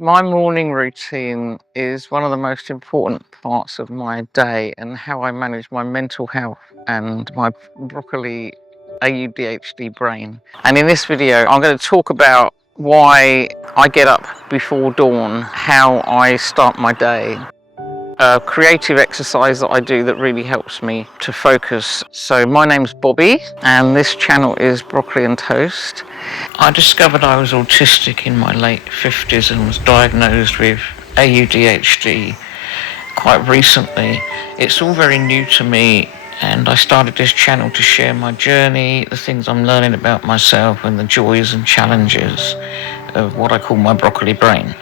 My morning routine is one of the most important parts of my day and how I manage my mental health and my broccoli AuDHD brain. And in this video, I'm going to talk about why I get up before dawn, how I start my day, a creative exercise that I do that really helps me to focus. So my name's Bobby and this channel is Broccoli and Toast. I discovered I was autistic in my late 50s and was diagnosed with AuDHD quite recently. It's all very new to me, and I started this channel to share my journey, the things I'm learning about myself, and the joys and challenges of what I call my broccoli brain.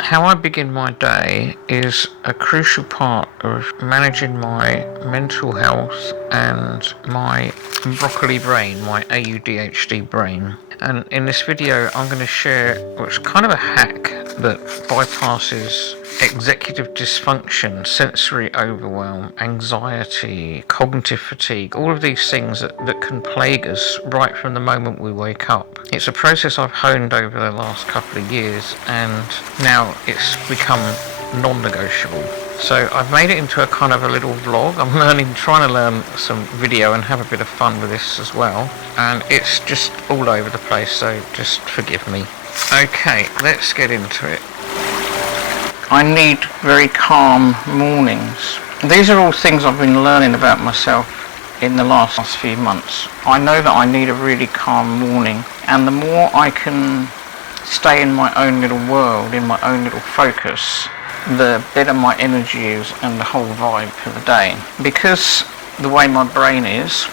How I begin my day is a crucial part of managing my mental health and my broccoli brain, my AuDHD brain. And in this video, I'm going to share what's kind of a hack that bypasses executive dysfunction, sensory overwhelm, anxiety, cognitive fatigue, all of these things that can plague us right from the moment we wake up. It's a process I've honed over the last couple of years, and now it's become non-negotiable. So I've made it into a kind of a little vlog. I'm trying to learn some video and have a bit of fun with this as well. And it's just all over the place, so just forgive me. Okay, let's get into it. I need very calm mornings. These are all things I've been learning about myself in the last few months. I know that I need a really calm morning, and the more I can stay in my own little world, in my own little focus, the better my energy is and the whole vibe for the day. Because the way my brain is,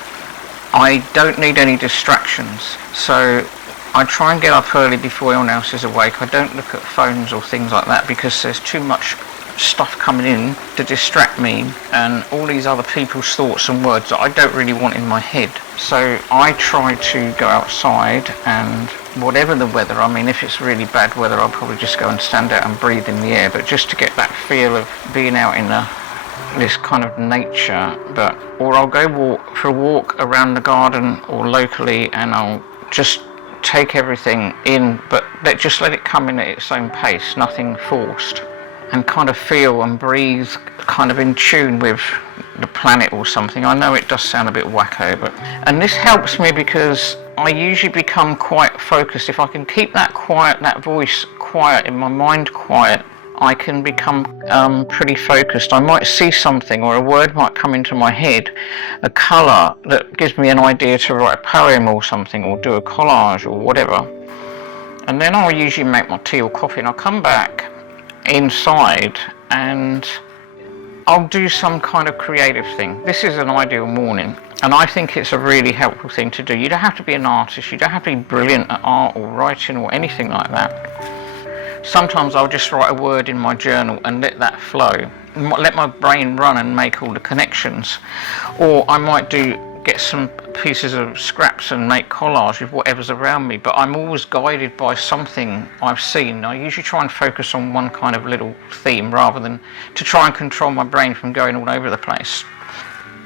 I don't need any distractions. So I try and get up early before anyone else is awake. I don't look at phones or things like that because there's too much stuff coming in to distract me and all these other people's thoughts and words that I don't really want in my head. So I try to go outside, and whatever the weather, I mean, if it's really bad weather, I'll probably just go and stand out and breathe in the air, but just to get that feel of being out in this kind of nature. Or I'll go for a walk around the garden or locally, and I'll just take everything in, but just let it come in at its own pace, nothing forced, and kind of feel and breathe kind of in tune with the planet or something. I know it does sound a bit wacko, and this helps me because I usually become quite focused. If I can keep that quiet, that voice quiet, in my mind quiet, I can become pretty focused. I might see something, or a word might come into my head, a colour that gives me an idea to write a poem or something, or do a collage or whatever. And then I'll usually make my tea or coffee, and I'll come back inside and I'll do some kind of creative thing. This is an ideal morning, and I think it's a really helpful thing to do. You don't have to be an artist, you don't have to be brilliant at art or writing or anything like that. Sometimes I'll just write a word in my journal and let that flow, let my brain run and make all the connections. Or I might get some pieces of scraps and make collage with whatever's around me, but I'm always guided by something I've seen. I usually try and focus on one kind of little theme rather than to try and control my brain from going all over the place.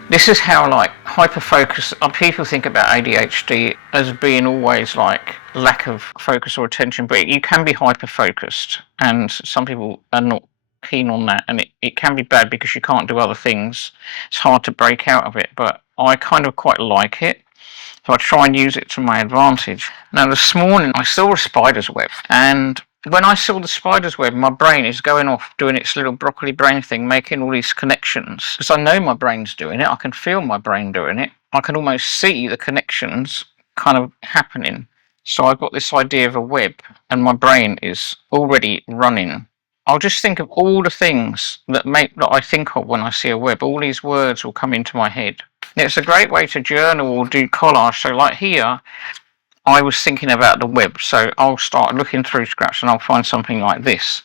This is how, like, hyper-focus, people think about ADHD as being always like lack of focus or attention, but you can be hyper-focused, and some people are not keen on that, and it can be bad because you can't do other things. It's hard to break out of it, but I kind of quite like it, so I try and use it to my advantage. Now this morning I saw a spider's web, and when I saw the spider's web, my brain is going off doing its little broccoli brain thing, making all these connections. Because I know my brain's doing it, I can feel my brain doing it, I can almost see the connections kind of happening. So I've got this idea of a web, and my brain is already running. I'll just think of all the things that I think of when I see a web. All these words will come into my head. It's a great way to journal or do collage. So like here, I was thinking about the web, so I'll start looking through scraps and I'll find something like this.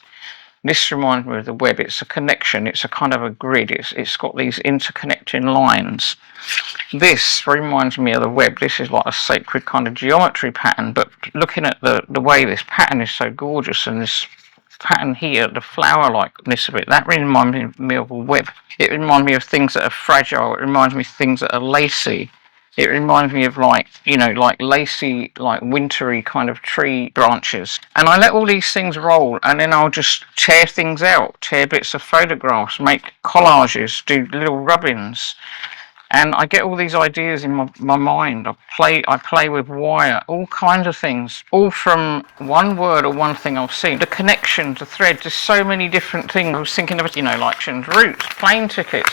This reminds me of the web. It's a connection, it's a kind of a grid, it's got these interconnecting lines. This reminds me of the web. This is like a sacred kind of geometry pattern, but looking at the way this pattern is so gorgeous, and this pattern here, the flower-likeness of it, that reminds me of a web. It reminds me of things that are fragile, it reminds me of things that are lacy. It reminds me of like, like lacy, like wintry kind of tree branches. And I let all these things roll, and then I'll just tear things out, tear bits of photographs, make collages, do little rub-ins. And I get all these ideas in my mind. I play with wire, all kinds of things, all from one word or one thing I've seen. The connection, the thread, just so many different things. I was thinking of, like routes, plane tickets,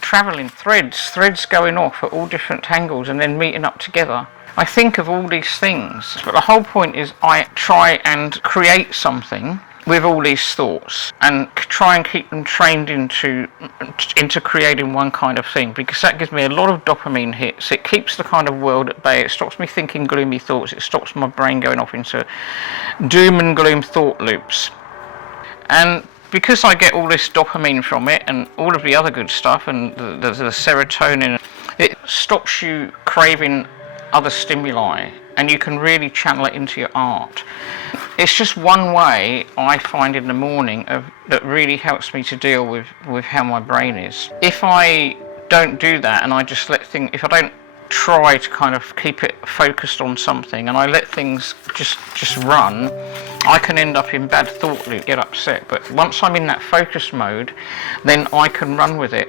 travelling, threads going off at all different tangles and then meeting up together. I think of all these things, but the whole point is I try and create something with all these thoughts and try and keep them trained into creating one kind of thing, because that gives me a lot of dopamine hits. It keeps the kind of world at bay. It stops me thinking gloomy thoughts. It stops my brain going off into doom and gloom thought loops. And because I get all this dopamine from it and all of the other good stuff and the serotonin, it stops you craving other stimuli, and you can really channel it into your art. It's just one way I find in the morning that really helps me to deal with how my brain is. If I don't do that and I just if I don't try to kind of keep it focused on something and I let things just run, I can end up in bad thought loop, get upset. But once I'm in that focus mode, then I can run with it.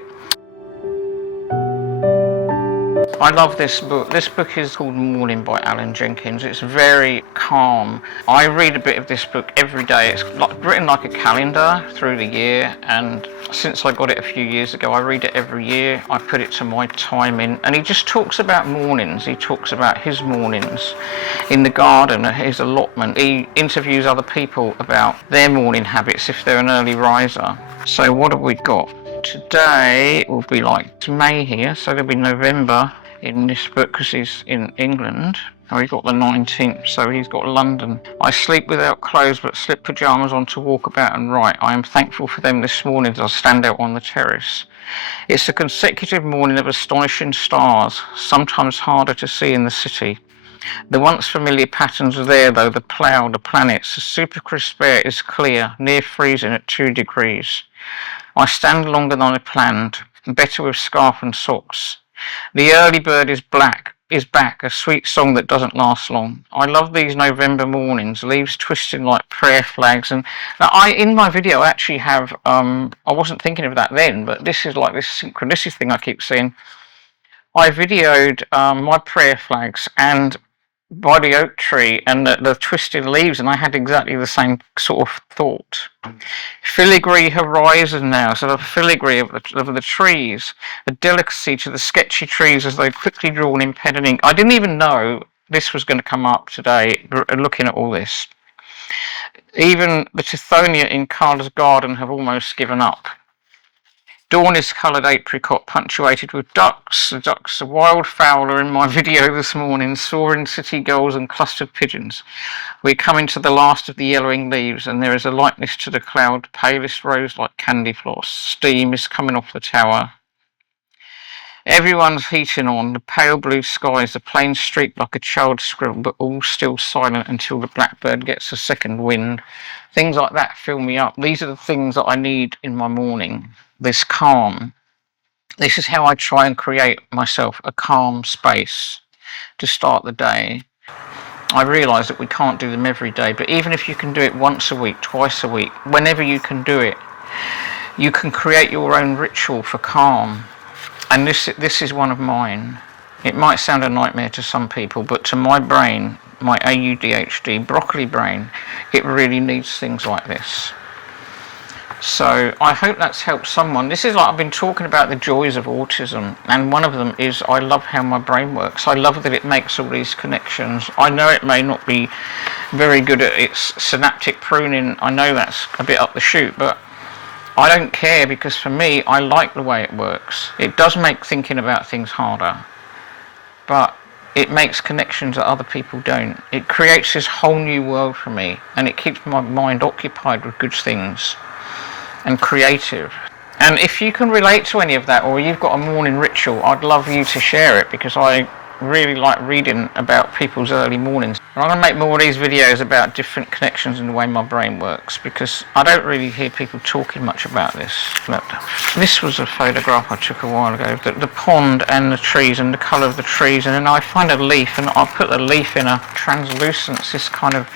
I love this book. This book is called Morning by Alan Jenkins. It's very calm. I read a bit of this book every day. It's written like a calendar through the year, and since I got it a few years ago, I read it every year. I put it to my time in, and he just talks about mornings. He talks about his mornings in the garden, his allotment. He interviews other people about their morning habits if they're an early riser. So what have we got? Today will be like May here, so there'll be November in this book because he's in England. Oh, he got the 19th, so he's got London. I sleep without clothes but slip pyjamas on to walk about and write. I am thankful for them this morning as I stand out on the terrace. It's a consecutive morning of astonishing stars, sometimes harder to see in the city. The once familiar patterns are there though, the plough, the planets. The super crisp air is clear, near freezing at 2 degrees. I stand longer than I planned, better with scarf and socks. The early bird is back, a sweet song that doesn't last long. I love these November mornings, leaves twisting like prayer flags. And in my video I actually have, I wasn't thinking of that then, but this is like this synchronicity thing I keep seeing. I videoed my prayer flags and by the oak tree and the twisted leaves, and I had exactly the same sort of thought. Filigree horizon now, so the filigree of the trees, a delicacy to the sketchy trees as they quickly drawn in pen and ink. I didn't even know this was going to come up today, looking at all this. Even the Tithonia in Carla's garden have almost given up. Dawn is coloured apricot punctuated with ducks. The ducks, a wild fowl, are in my video this morning, soaring city gulls and clustered pigeons. We're coming to the last of the yellowing leaves, and there is a likeness to the cloud, palest rose like candy floss. Steam is coming off the tower. Everyone's heating on, the pale blue skies, the plains streaked like a child's scribble, but all still silent until the blackbird gets a second wind. Things like that fill me up. These are the things that I need in my morning. This calm. This is how I try and create myself a calm space to start the day. I realise that we can't do them every day, but even if you can do it once a week, twice a week, whenever you can do it, you can create your own ritual for calm. And this is one of mine. It might sound a nightmare to some people, but to my brain, my AuDHD, broccoli brain, it really needs things like this. So I hope that's helped someone. This is like I've been talking about the joys of autism, and one of them is I love how my brain works. I love that it makes all these connections. I know it may not be very good at its synaptic pruning. I know that's a bit up the chute, but I don't care, because for me, I like the way it works. It does make thinking about things harder, but it makes connections that other people don't. It creates this whole new world for me, and it keeps my mind occupied with good things and creative. And if you can relate to any of that, or you've got a morning ritual, I'd love you to share it, because I really like reading about people's early mornings. And I'm going to make more of these videos about different connections in the way my brain works, because I don't really hear people talking much about this. Look, this was a photograph I took a while ago, the pond and the trees and the colour of the trees, and then I find a leaf and I put the leaf in a translucence, this kind of,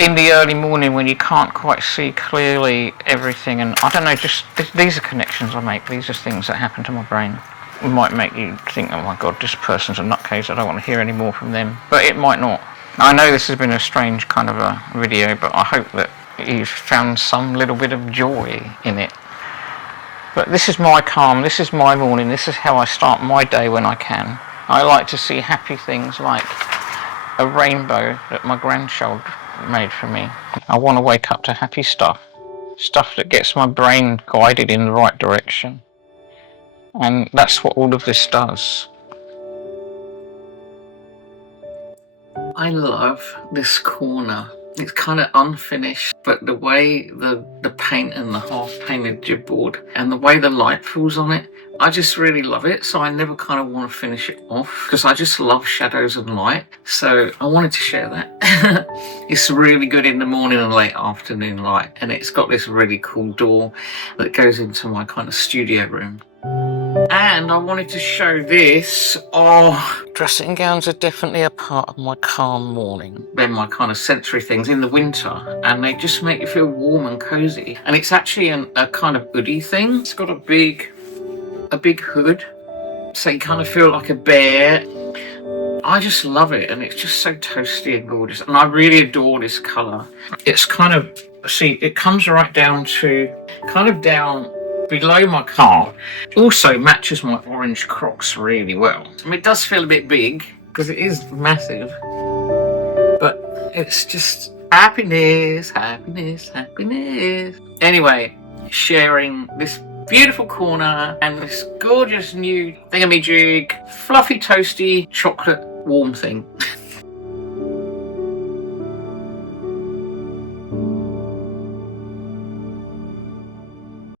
in the early morning when you can't quite see clearly everything, and I don't know, just these are connections I make. These are things that happen to my brain. It might make you think, oh my god, this person's a nutcase, I don't want to hear any more from them, but it might not. I know this has been a strange kind of a video, but I hope that you've found some little bit of joy in it. But this is my calm, this is my morning, this is how I start my day when I can. I like to see happy things like a rainbow that my grandchild made for me. I want to wake up to happy stuff that gets my brain guided in the right direction. And that's what all of this does. I love this corner. It's kind of unfinished, but the way the paint and the half-painted gibboard and the way the light falls on it, I just really love it. So I never kind of want to finish it off because I just love shadows and light. So I wanted to share that. It's really good in the morning and late afternoon light, and it's got this really cool door that goes into my kind of studio room. And I wanted to show this. Oh, dressing gowns are definitely a part of my calm morning. They're my kind of sensory things in the winter, and they just make you feel warm and cozy. And it's actually a kind of hoodie thing. It's got a big hood, so you kind of feel like a bear. I just love it, and it's just so toasty and gorgeous, and I really adore this colour. It's kind of, see, it comes right down to, kind of down below my calf. Also matches my orange Crocs really well. I mean, it does feel a bit big because it is massive, but it's just happiness, happiness, happiness. Anyway, sharing this beautiful corner and this gorgeous new thingamajig, fluffy, toasty, chocolate warm thing.